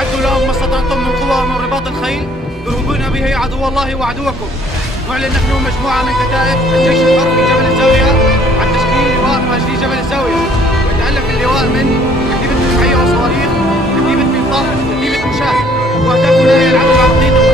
وأعدوا لهم ما استطعتم من قوة ومن رباط الخيل ترهبون به عدو الله وعدوكم. نعلن نحن مجموعة من كتائب الجيش الحر في جبل الزاوية عن تشكيل لواء مهاجري جبل الزاوية، ويتألف اللواء من كتيبة مدفعية وصواريخ، كتيبة ميطاق، كتيبة مشاة، وأهدافنا هي العمل على تقنية